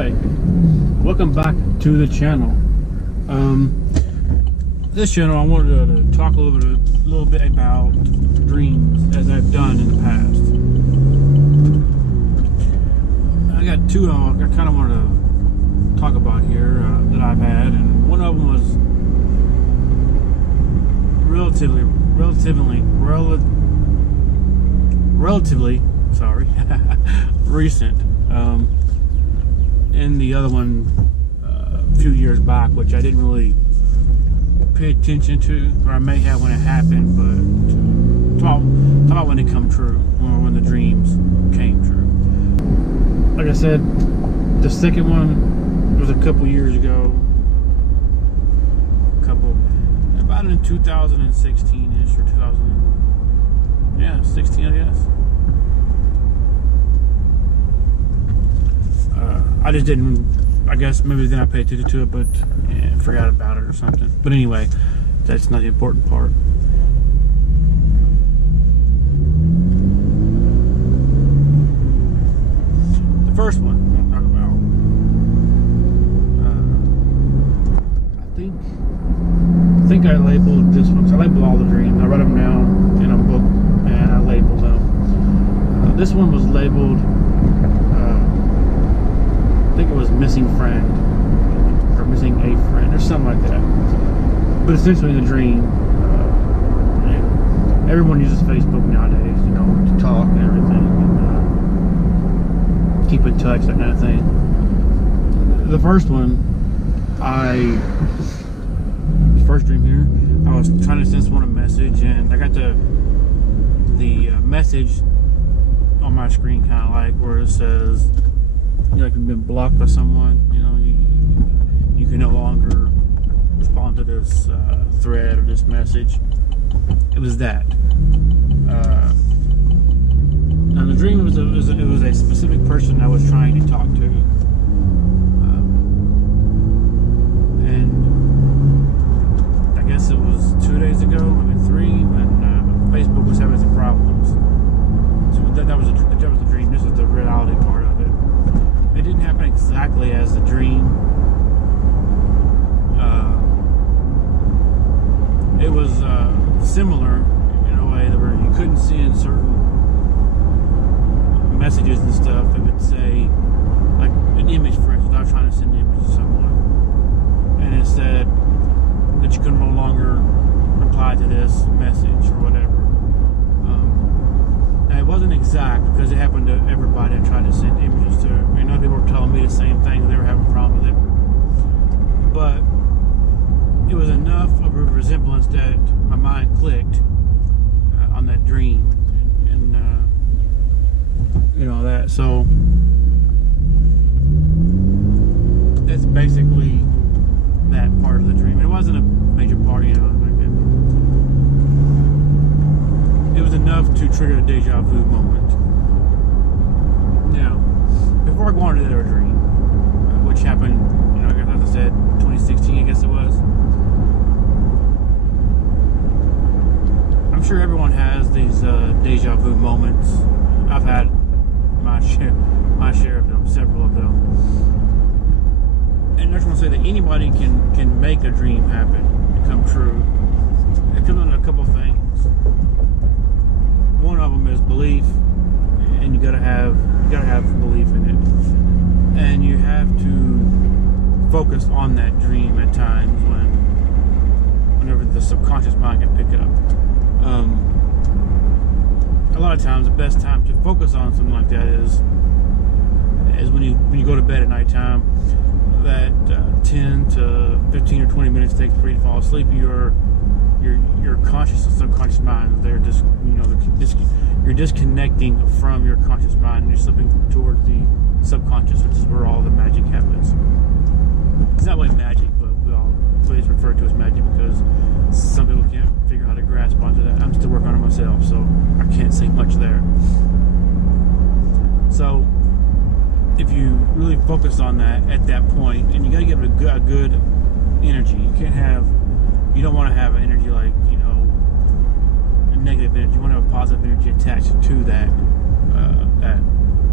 Alright, welcome back to the channel. This channel I wanted to talk a little bit about dreams as I've done in the past. I got two I kind of wanted to talk about here that I've had, and one of them was relatively recent, and the other one a few years back, which I didn't really pay attention to, or I may have when it happened, but talk about when it come true, or when the dreams came true. Like I said, the second one was a couple years ago, about in 2016-ish, or 16, I guess. I just didn't, I guess maybe then I paid attention to it, but forgot about it or something. But anyway, that's not the important part. The first one I'm going to talk about, I think I labeled this one, because I labeled all the dreams. I wrote them down in a book and I labeled them. This one was labeled, I think it was missing friend, or missing a friend, or something like that. But essentially, the dream, everyone uses Facebook nowadays, you know, to talk and everything, and keep in touch, that kind of thing. The first one, first dream here, I was trying to send someone a message, and I got the message on my screen, kind of like where it says, you know, you've been blocked by someone, you know, you can no longer respond to this thread or this message. It was that. Now the dream was a specific person I was trying to talk to, and I guess it was 2 days ago, maybe 3, when Facebook was having some problems. So that was the dream. This is the reality part of it. It didn't happen exactly as the dream. It was similar in a way that where you couldn't see in certain messages and stuff. It would say, like an image, for instance. I was trying to send an image to someone, and it said that you could no longer reply to this message or whatever. Now it wasn't exact, because it happened to everybody I tried to send images to. I know people were telling me the same thing, they were having a problem with it. But it was enough of a resemblance that my mind clicked on that dream, and you know, that. So that's basically that part of the dream. It wasn't a major part, you know, like that. It was enough to trigger a deja vu moment. Now, before I go on to the other dream, which happened, you know, as I said, 2016, I guess it was. I'm sure everyone has these deja vu moments. I've had my share of them, several of them. And I just want to say that anybody can make a dream happen, come true. It comes down to a couple of things. One of them is belief, and you gotta have belief in it, and you have to focus on that dream at times whenever the subconscious mind can pick up. A lot of times, the best time to focus on something like that is when you go to bed at nighttime. That 10 to 15 or 20 minutes takes for you to fall asleep. Your conscious and subconscious mind, they're just, you know, you're disconnecting from your conscious mind, and you're slipping towards the subconscious, which is where all the magic happens. It's not really magic, but we always refer to it as magic because some people can't figure out how to grasp onto that. I'm still working on it myself, so I can't say much there. So if you really focus on that at that point, and you got to give it a good energy. You don't want to have an energy like, you know, a negative energy. You want to have a positive energy attached to that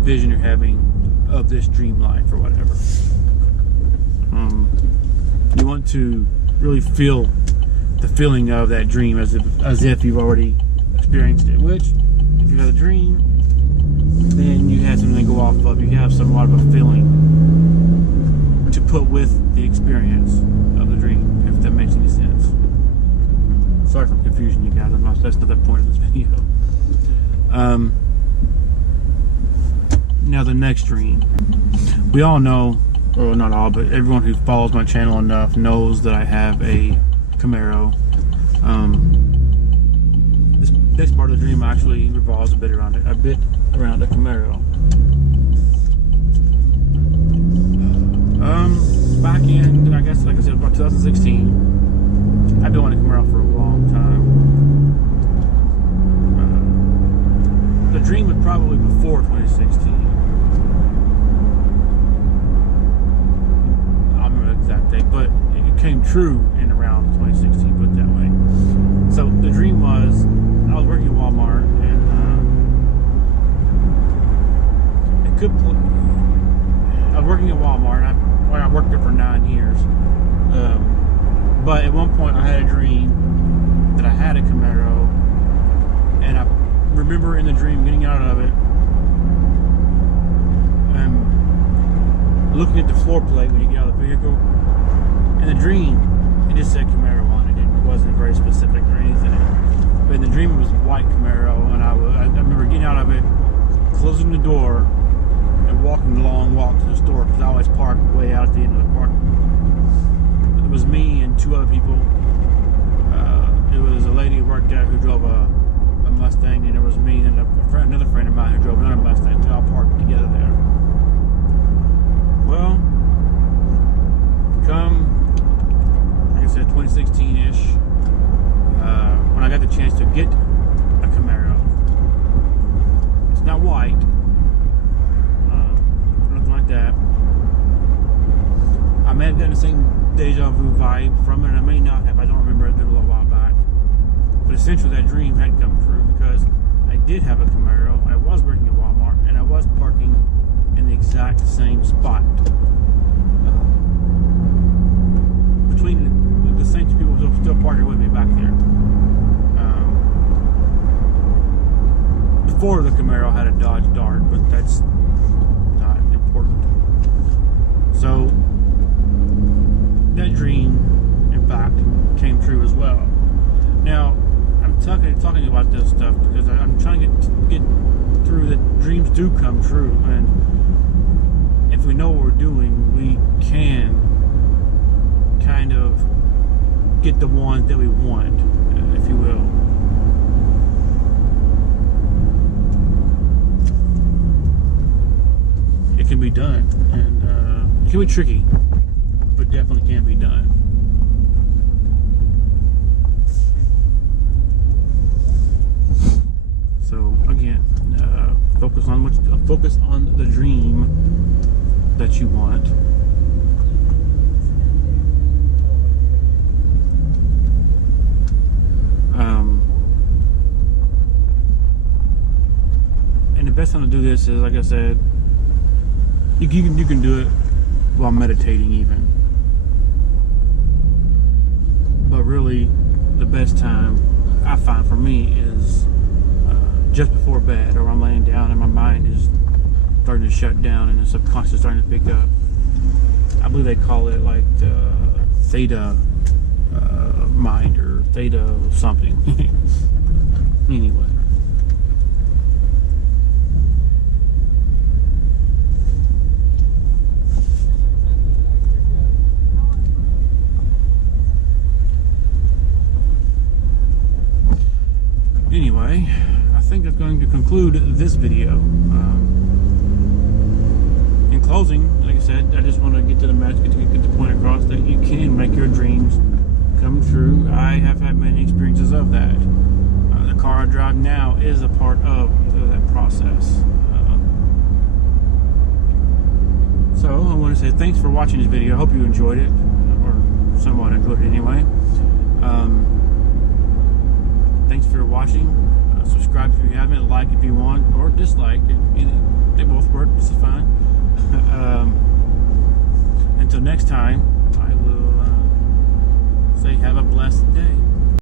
vision you're having of this dream life or whatever. to really feel the feeling of that dream as if you've already experienced it. Which, if you had a dream, then you have something to go off of. You have somewhat of a feeling to put with the experience of the dream, if that makes any sense. Sorry for confusion, you guys. That's not the point of this video. Now the next dream. We all know, well, not all, but everyone who follows my channel enough knows that I have a Camaro. This next part of the dream actually revolves a bit around the Camaro. Back in, I guess, like I said, about 2016, I've been wanting a Camaro for a long time. The dream was probably before 2016. I don't remember the exact date, but it came true in around 2016, put it that way. So the dream was, I was working at Walmart, and I was working at Walmart, and I worked there for 9 years. But at one point I had a dream that I had a Camaro, and I remember in the dream getting out of it and looking at the floor plate when you get out of the vehicle. In the dream, it just said Camaro on it. It wasn't very specific or anything. But in the dream, it was a white Camaro, and I remember getting out of it, closing the door, and walking the long walk to the store, because I always park way out at the end of the park. It was me and 2 other people. It was a lady who worked there who drove a Mustang, and there was me and another friend of mine who drove another Mustang. We all parked together there. Well, come, like I said, 2016-ish, when I got the chance to get a Camaro. It's not white, nothing like that. I may have gotten the same Deja Vu vibe from it, and I may not have. I don't remember. It been a little while back. But essentially, that dream had come true, because I did have a Camaro. I was working at Walmart, and I was parking in the exact same spot. Between the same 2 people who were still parking with me back there. Before the Camaro, I had a Dodge Dart, but that's not important. So that dream, in fact, came true as well. Now, I'm talking about this stuff because I'm trying to get through that dreams do come true, and if we know what we're doing, we can kind of get the ones that we want, if you will. It can be done, and it can be tricky, but definitely can be done. So again, focus on the dream that you want. And the best time to do this is, like I said, you can do it while meditating even. But really, the best time I find for me is just before bed, or I'm laying down and my mind is starting to shut down and the subconscious is starting to pick up. I believe they call it like the theta mind, or theta something. Anyway. Anyway, I think that's going to conclude this video. In closing, like I said, I just want to get to the message, get the point across that you can make your dreams come true. I have had many experiences of that. The car I drive now is a part of that process. So I want to say thanks for watching this video. I hope you enjoyed it, or somewhat enjoyed it anyway. Thanks for watching. Subscribe if you haven't, like if you want, or dislike. They both work. This is fine. Until next time, I will last of the day.